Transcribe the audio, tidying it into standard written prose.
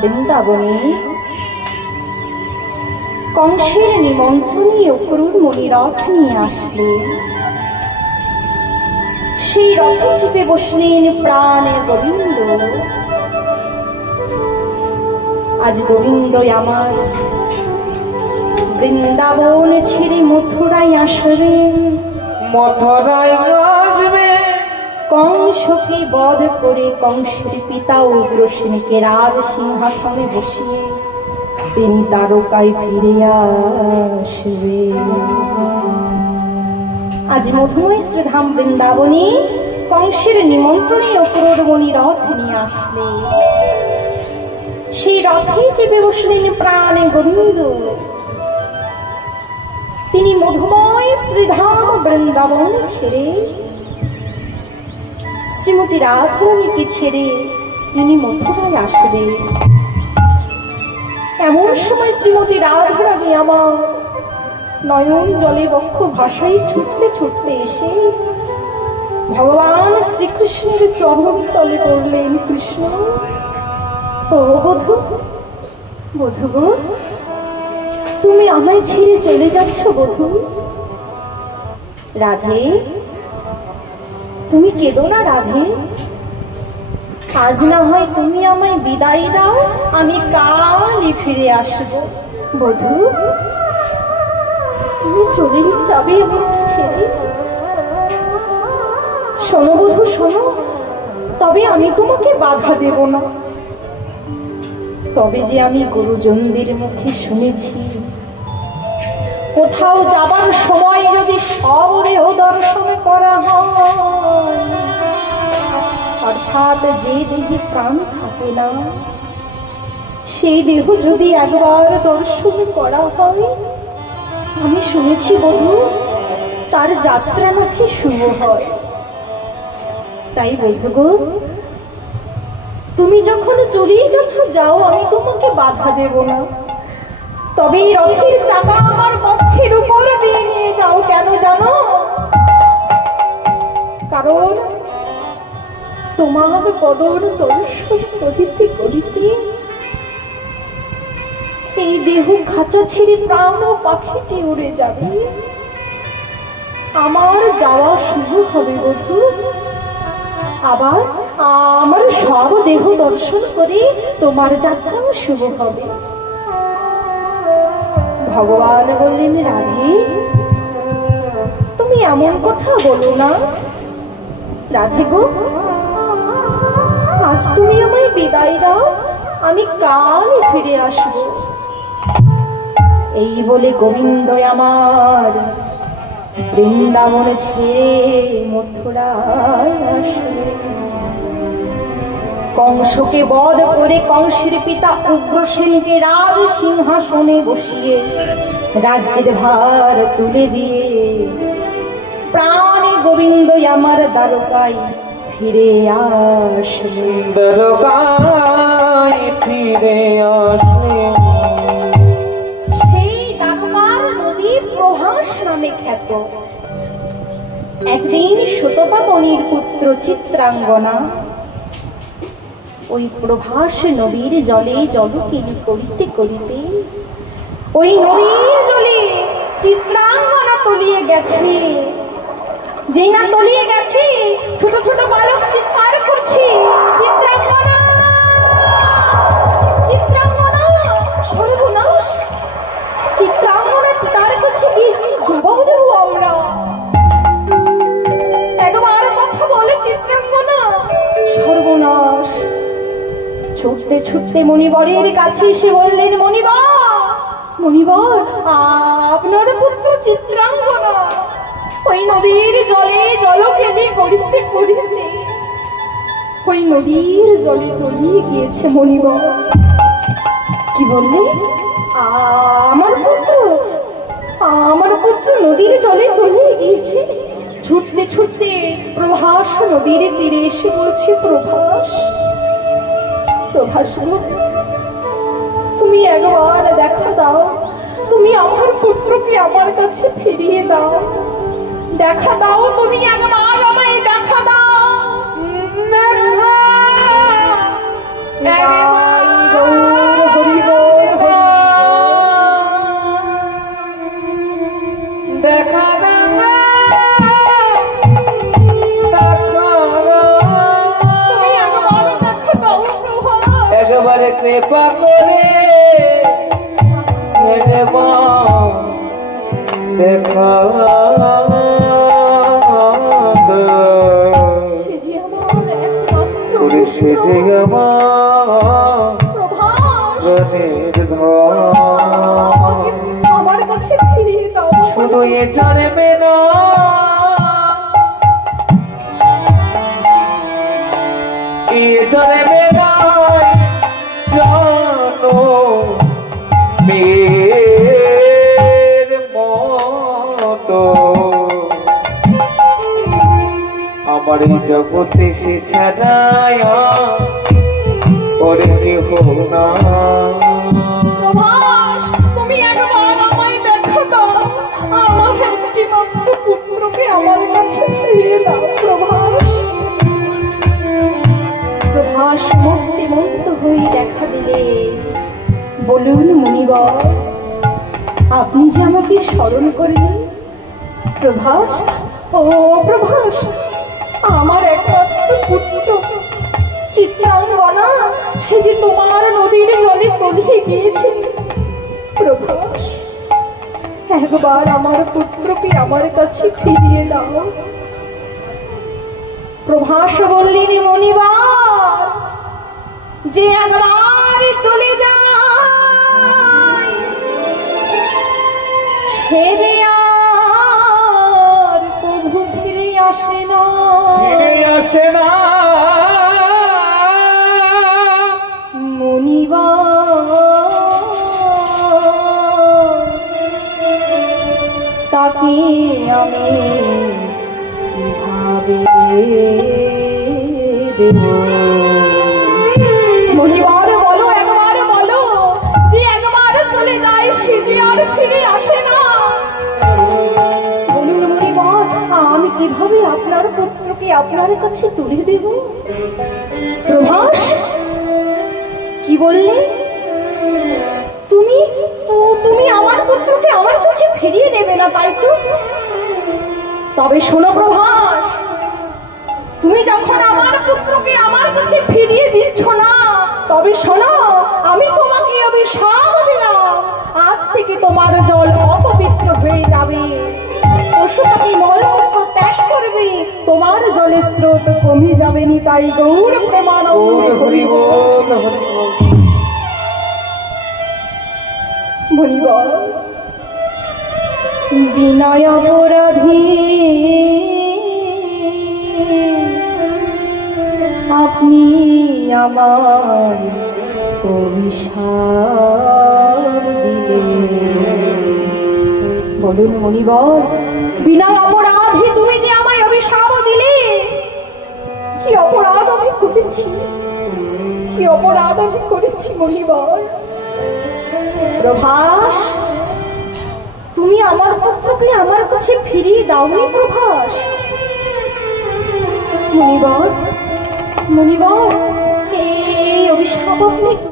বৃন্দাবনে কংসের নিমন্ত্রণে অক্রূর মণিরথ নিয়ে আসলেন। সেই রথে চেপে বসলেন প্রাণের গোবিন্দ। আজ গোবিন্দই আমার বৃন্দাবন ছেড়ে মথুরায় আসবে, মথুরায় আসবে। কংসকে বধ করে কংসের পিতা উগ্রসেনকে রাজ সিংহাসনে বসিয়ে তিনি দ্বারকায় ফিরে আসবে। আজ মধুময় শ্রীধাম বৃন্দাবনে কংসের নিমন্ত্রণে অক্রূর মণিরথ নিয়ে আসলে। সেই রথে চেপে বসলেন প্রাণে গোবিন্দ। তিনি মধুময় শ্রীধাম বৃন্দাবন ছেড়ে শ্রীমতী রাধারানীকে ছেড়ে তিনি মথুরায় আসবে। এমন সময় শ্রীমতী রাধারানী আমার নয়ন জলে বক্ষ ভাষায় ছুটতে ছুটতে এসে ভগবান শ্রীকৃষ্ণের চরণ তলে পড়লেন। কৃষ্ণ, ও বধূ, বধূ গো, তুমি আমায় ছেড়ে চলে যাচ্ছ বধূ? রাধে, তুমি কেঁদো না রাধে। আজ না হয় তুমি আমায় বিদায় দাও, আমি কালই ফিরে আসবো। বধূ, তুমি চলে যাবে আমাকে ছেড়ে? শোনো বধূ, শোনো, তবে আমি তোমাকে বাধা দেব না। তবে যে আমি গুরুজনদের মুখে শুনেছি, কোথাও যাবার সময় যদি সবদেহ দর্শন করা হয়, অর্থাৎ যে দেহে প্রাণ থাকে না, সেই দেহ যদি একবার দর্শন করা হয়, আমি শুনেছি বধূ, তার যাত্রা নাকি শুভ হয়। তাই বধূ গো, তুমি যখন চলেই যাচ্ছ যাও, আমি তোমাকে বাধা দেব না। তবে এই রথের চাকা আমার পক্ষের উপর দিয়ে নিয়ে যাও। কেন জানো? কারণ তোমার পদর দর্শন করিতে করিতে এই দেহ খাঁচা ছেড়ে প্রাণ ও পাখিটি উড়ে যাবে। আমার যাওয়া শুরু হবে বধূ। আবার আমার সব দেহ দর্শন করে তোমার যাত্রাও শুভ হবে। ভগবান বললেন, রাধে, তুমি এমন কথা বলো না। রাধে গো, আজ তুমি আমায় বিদায় দাও, আমি কাল ফিরে আসব। এই বলে গোবিন্দ আমার বৃন্দাবন ছেড়ে মথুরায় আসে। কংসকে বধ করে কংসের পিতা উগ্রসেনকে রাজ সিংহাসনে বসিয়ে রাজ্যের ভার তুলে দিয়ে প্রাণে গোবিন্দ আমার দ্বারকায় ফিরে আসলেন। দ্বারকায় ফিরে আসলেন। সেই দ্বারকার নদী প্রভাস নামে খ্যাত। একদিন সুতপা মণির পুত্র চিত্রাঙ্গনা ওই প্রভাস নদীর জলে জলকেলি করিতে করিতে ওই নদীর জলে চিত্রাঙ্গনা তলিয়ে গেছে। যেই না তলিয়ে গেছে, ছোট ছোট বালক চিৎকার করছে, চিত্রাঙ্গনা, চিত্রাঙ্গনা, সর্বনাশ। চিত্রাঙ্গনা পিতার কাছে গিয়ে জবাব দেবো আমরা? একবার কথা বলে চিত্রাঙ্গনা, সর্বনাশ। ছুটতে ছুটতে মণিবরের কাছে এসে বললেন, মণিবর, মণিবর, আপনার পুত্র চিত্রাঙ্গনা ওই নদীর জলে জলকেলি করিতে করিতে ওই নদীর জলে তলিয়ে গিয়েছে। মণিবর, কি বললে? আমার পুত্র নদীর জলে তলিয়ে গিয়েছে? ছুটতে ছুটতে প্রভাস নদীর তীরে এসে বলছে, প্রভাস, প্রভাস, তুমি একবার দেখা দাও, তুমি আমার পুত্রকে আমার কাছে ফিরিয়ে দাও। দেখা দাও, তুমি একবার আমায় দেখা দাও। আমার প্রভাস প্রাণের ধন আমার কাছে ফিরিয়ে দাও। শুধু এ জানবে না এ জানবে না জানো মেয়ের মতো আমার এই জগতে সে ছাড়ায় ওরে কেহ না। প্রভাস তুমি একবার আমায় দেখো দাও, আমার একটি মাত্র পুত্রকে আমার কাছে ফিরিয়ে দাও। প্রভাস প্রভাস মুক্তিমন্ত হয়ে দেখা দিলে, বলুন মুনিবর আপনি যে আমাকে স্মরণ করলেন। প্রভাস, ও প্রভাস, আমার একমাত্র পুত্র চিত্রাঙ্গনা সে যে তোমার নদীর জলে তলিয়ে গিয়েছে। প্রভাস একবার আমার পুত্রকে আমার কাছে ফিরিয়ে দাও। প্রভাস বললেন মনিবার যে একবার চলে যায় সে যে আর প্রভু ফিরে আসে না। ফিরে আসে না মনিবার তাকে আমি কিভাবে দেব? মনিবার বলো, একবার বলো যে একবার চলে যায় সে যে আর ফিরে আসে না। বলুন মনিবার আমি কিভাবে আপনার পুত্রকে আপনার কাছে তুলে দেব? প্রভাস কি বললে? তুমি তুমি আমার পুত্রকে আমার কাছে ফিরিয়ে দেবে না, তাই তো? তবে শোনো প্রভাস, তুমি যখন আমার পুত্রকে আমার কাছে ফিরিয়ে দিচ্ছ না, তবে শোনো আমি তোমাকে অভিশাপ দিলাম, আজ থেকে তোমার জল অপবিত্র হয়ে যাবে, পশু পাখি মলমূত্র ত্যাগ করবে, তোমার জলের স্রোত কমে যাবে নি। তাই গৌর প্রেমানন্দে হরি বল। বলিবল বিনয় অপরাধী আপনি আমার অভিশাপ দিলেন। বলুন মনিবর বিনয় অপরাধী তুমি যে আমায় অভিশাপ দিলে, কি অপরাধ আমি করেছি, কি অপরাধ আমি করেছি মনিবর? প্রভাস তুমি আমার পুত্রকে আমার কাছে ফিরিয়ে দাওনি। প্রভাস মনিবর, মনিবর এই অভিশাপ আপনি